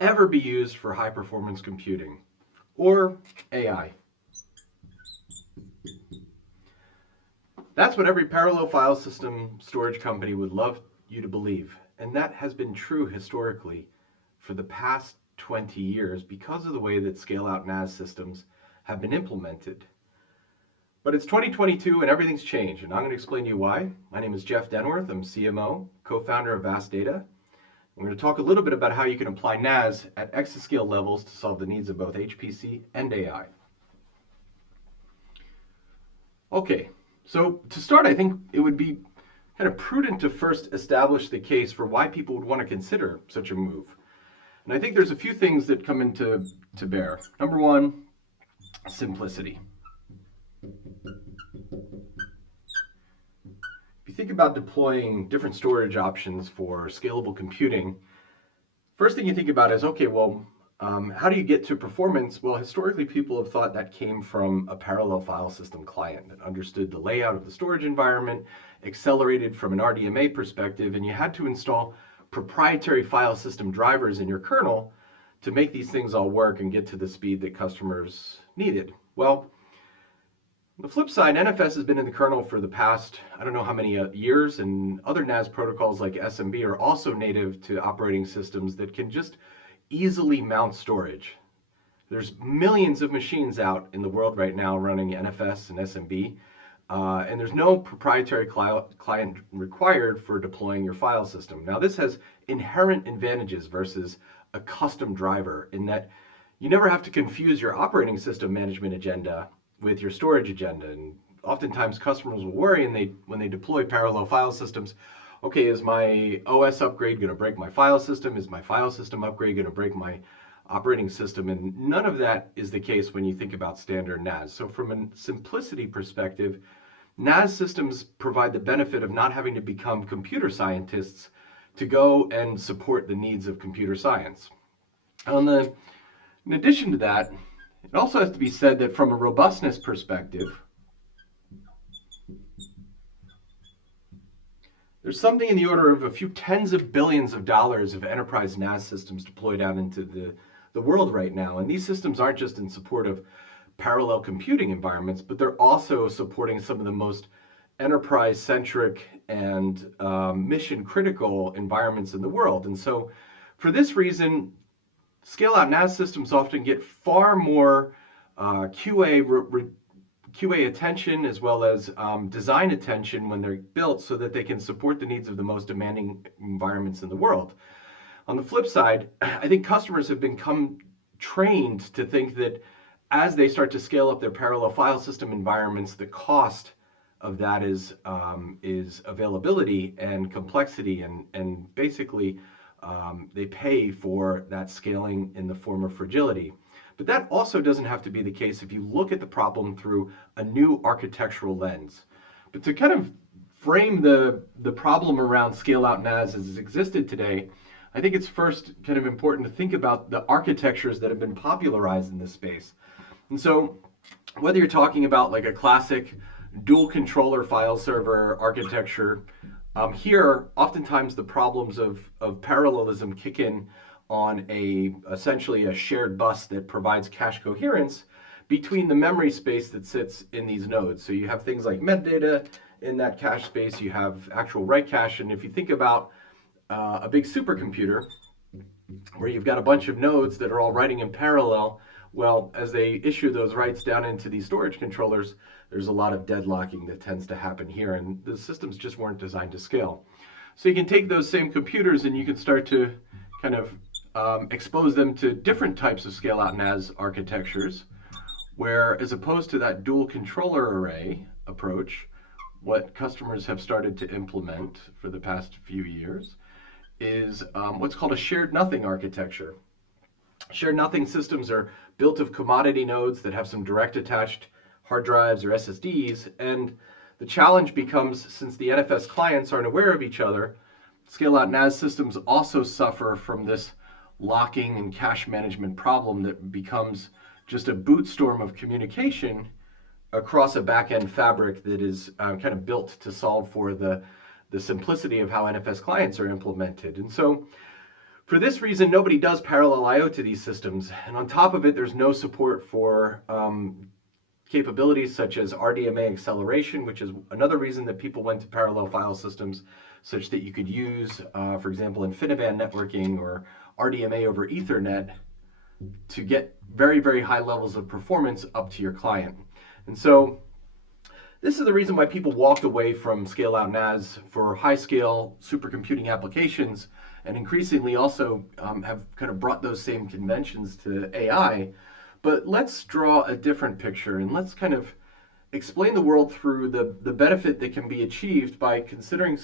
ever be used for high performance computing or AI. That's what every parallel file system storage company would love you to believe. And that has been true historically for the past 20 years because of the way that scale-out NAS systems have been implemented. But it's 2022 and everything's changed, and I'm going to explain to you why. My name is Jeff Denworth. I'm CMO, co-founder of Vast Data. I'm going to talk a little bit about how you can apply NAS at exascale levels to solve the needs of both HPC and AI. Okay, so to start, I think it would be kind of prudent to first establish the case for why people would want to consider such a move. And I think there's a few things that come into bear. Number one, simplicity. If you think about deploying different storage options for scalable computing, first thing you think about is, okay, well, how do you get to performance? Well, historically, people have thought that came from a parallel file system client that understood the layout of the storage environment, accelerated from an RDMA perspective, and you had to install proprietary file system drivers in your kernel to make these things all work and get to the speed that customers needed. Well, on the flip side, NFS has been in the kernel for the past, I don't know how many years, and other NAS protocols like SMB are also native to operating systems that can just easily mount storage. There's millions of machines out in the world right now running NFS and SMB, and there's no proprietary client required for deploying your file system. Now, this has inherent advantages versus a custom driver in that you never have to confuse your operating system management agenda with your storage agenda. And oftentimes customers will worry when they deploy parallel file systems, okay, is my OS upgrade going to break my file system? Is my file system upgrade going to break my operating system? And none of that is the case when you think about standard NAS. So from a simplicity perspective, NAS systems provide the benefit of not having to become computer scientists to go and support the needs of computer science. In addition to that, it also has to be said that from a robustness perspective, there's something in the order of a few tens of billions of dollars of enterprise NAS systems deployed out into the world right now. And these systems aren't just in support of parallel computing environments, but they're also supporting some of the most enterprise-centric and mission-critical environments in the world. And so for this reason, scale-out NAS systems often get far more QA attention as well as design attention when they're built so that they can support the needs of the most demanding environments in the world. On the flip side, I think customers have become trained to think that as they start to scale up their parallel file system environments, the cost of that is availability and complexity, and basically they pay for that scaling in the form of fragility. But that also doesn't have to be the case if you look at the problem through a new architectural lens. But to kind of frame the problem around scale-out NAS as it's existed today, I think it's first kind of important to think about the architectures that have been popularized in this space. And so whether you're talking about like a classic dual controller file server architecture, here, oftentimes the problems of parallelism kick in on essentially a shared bus that provides cache coherence between the memory space that sits in these nodes. So you have things like metadata in that cache space, you have actual write cache, and if you think about a big supercomputer where you've got a bunch of nodes that are all writing in parallel, well, as they issue those writes down into these storage controllers, there's a lot of deadlocking that tends to happen here, and the systems just weren't designed to scale. So you can take those same computers and you can start to kind of expose them to different types of scale-out NAS architectures, where as opposed to that dual controller array approach, what customers have started to implement for the past few years is what's called a shared nothing architecture. Shared nothing systems are built of commodity nodes that have some direct attached hard drives or SSDs, and the challenge becomes, since the NFS clients aren't aware of each other, scale-out NAS systems also suffer from this locking and cache management problem that becomes just a boot storm of communication across a back-end fabric that is kind of built to solve for the simplicity of how NFS clients are implemented. And so For this reason, nobody does parallel I/O to these systems. And on top of it, there's no support for capabilities such as RDMA acceleration, which is another reason that people went to parallel file systems, such that you could use, for example, InfiniBand networking or RDMA over Ethernet to get very, very high levels of performance up to your client. And so this is the reason why people walked away from scale-out NAS for high-scale supercomputing applications, and increasingly also have kind of brought those same conventions to AI. But let's draw a different picture, and let's kind of explain the world through the benefit that can be achieved by considering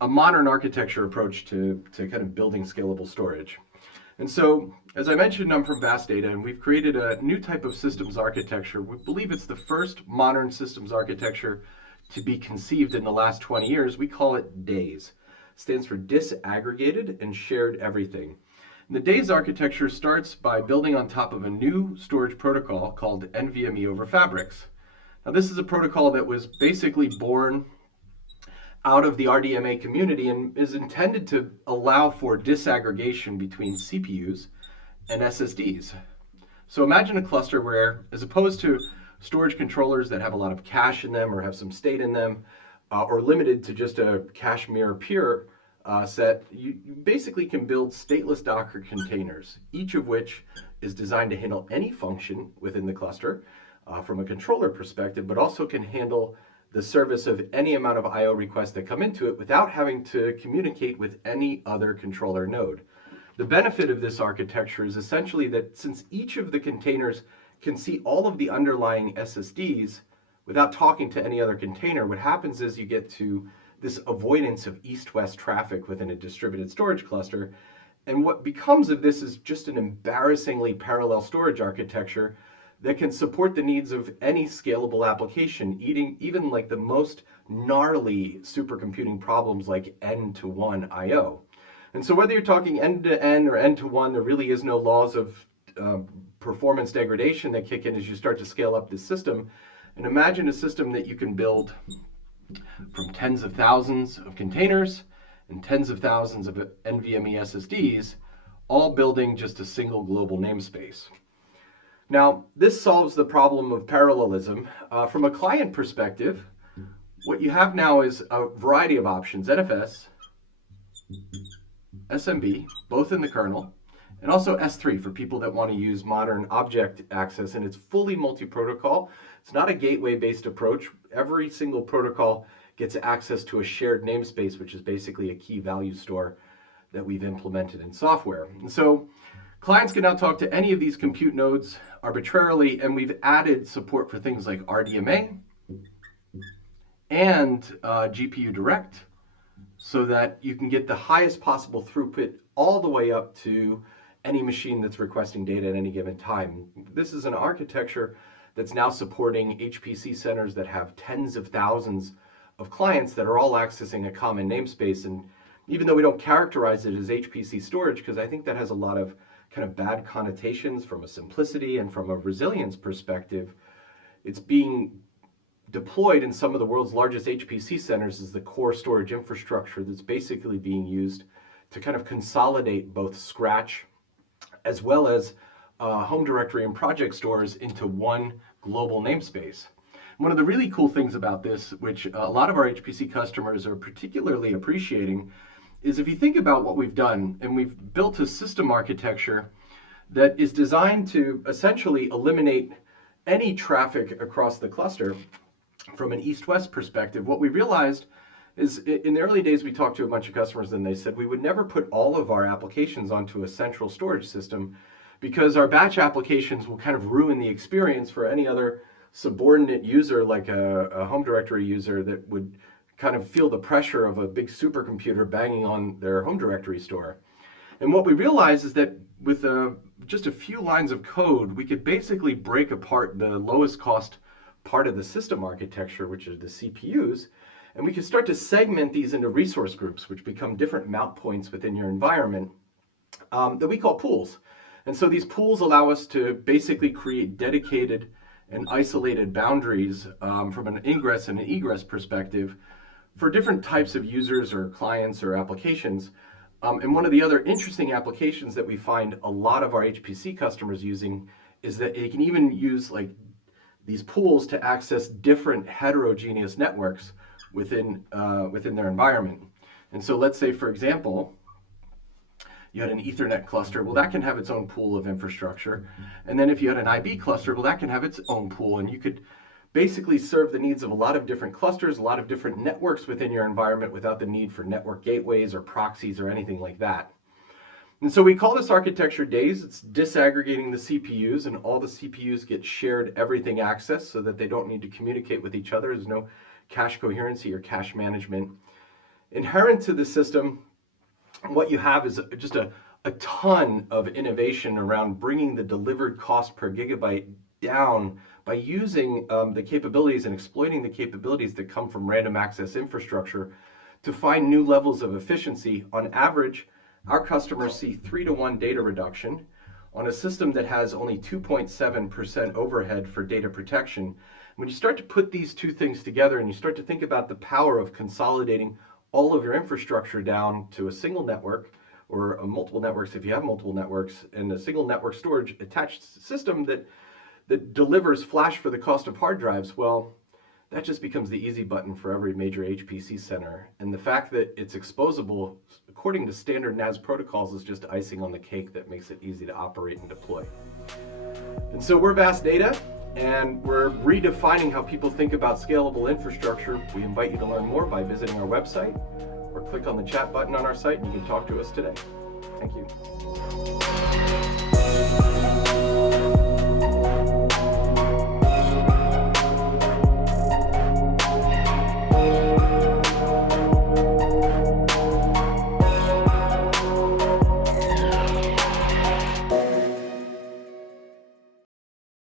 a modern architecture approach to kind of building scalable storage. And so, as I mentioned, I'm from Vast Data, and we've created a new type of systems architecture. We believe it's the first modern systems architecture to be conceived in the last 20 years. We call it DAYS. It stands for Disaggregated and Shared Everything. And the DAYS architecture starts by building on top of a new storage protocol called NVMe over Fabrics. Now, this is a protocol that was basically born out of the RDMA community and is intended to allow for disaggregation between CPUs and SSDs. So imagine a cluster where, as opposed to storage controllers that have a lot of cache in them or have some state in them, or limited to just a cache mirror peer set, you basically can build stateless Docker containers, each of which is designed to handle any function within the cluster from a controller perspective, but also can handle the service of any amount of I/O requests that come into it without having to communicate with any other controller node. The benefit of this architecture is essentially that since each of the containers can see all of the underlying SSDs without talking to any other container, what happens is you get to this avoidance of east-west traffic within a distributed storage cluster. And what becomes of this is just an embarrassingly parallel storage architecture that can support the needs of any scalable application, even like the most gnarly supercomputing problems like N-to-1 I/O. And so whether you're talking N-to-N or N-to-1, there really is no laws of performance degradation that kick in as you start to scale up this system. And imagine a system that you can build from tens of thousands of containers and tens of thousands of NVMe SSDs, all building just a single global namespace. Now, this solves the problem of parallelism. From a client perspective, what you have now is a variety of options: NFS, SMB, both in the kernel, and also S3 for people that want to use modern object access, and it's fully multi-protocol. It's not a gateway-based approach. Every single protocol gets access to a shared namespace, which is basically a key value store that we've implemented in software. And so clients can now talk to any of these compute nodes arbitrarily, and we've added support for things like RDMA and GPU Direct, so that you can get the highest possible throughput all the way up to any machine that's requesting data at any given time. This is an architecture that's now supporting HPC centers that have tens of thousands of clients that are all accessing a common namespace. And even though we don't characterize it as HPC storage, because I think that has a lot of kind of bad connotations from a simplicity and from a resilience perspective, it's being deployed in some of the world's largest HPC centers as the core storage infrastructure that's basically being used to kind of consolidate both Scratch as well as home directory and project stores into one global namespace. One of the really cool things about this, which a lot of our HPC customers are particularly appreciating, is if you think about what we've done, and we've built a system architecture that is designed to essentially eliminate any traffic across the cluster from an east-west perspective. What we realized is in the early days, we talked to a bunch of customers and they said we would never put all of our applications onto a central storage system because our batch applications will kind of ruin the experience for any other subordinate user, like a home directory user that would kind of feel the pressure of a big supercomputer banging on their home directory store. And what we realized is that with just a few lines of code, we could basically break apart the lowest cost part of the system architecture, which are the CPUs, and we can start to segment these into resource groups, which become different mount points within your environment that we call pools. And so these pools allow us to basically create dedicated and isolated boundaries from an ingress and an egress perspective for different types of users or clients or applications And one of the other interesting applications that we find a lot of our HPC customers using is that they can even use like these pools to access different heterogeneous networks within their environment. And so let's say, for example, you had an Ethernet cluster, well, that can have its own pool of infrastructure. And then if you had an IB cluster, well, that can have its own pool. And you could basically serve the needs of a lot of different clusters, a lot of different networks within your environment without the need for network gateways or proxies or anything like that. And so we call this architecture DAYS. It's disaggregating the CPUs, and all the CPUs get shared everything access so that they don't need to communicate with each other. There's no cache coherency or cache management. Inherent to the system, what you have is just a ton of innovation around bringing the delivered cost per gigabyte down by using the capabilities and exploiting the capabilities that come from random access infrastructure to find new levels of efficiency. On average, our customers see 3-to-1 data reduction on a system that has only 2.7% overhead for data protection. When you start to put these two things together and you start to think about the power of consolidating all of your infrastructure down to a single network, or multiple networks if you have multiple networks, and a single network storage attached system that delivers flash for the cost of hard drives, well, that just becomes the easy button for every major HPC center. And the fact that it's exposable according to standard NAS protocols is just icing on the cake that makes it easy to operate and deploy. And so we're Vast Data, and we're redefining how people think about scalable infrastructure. We invite you to learn more by visiting our website or click on the chat button on our site and you can talk to us today. Thank you.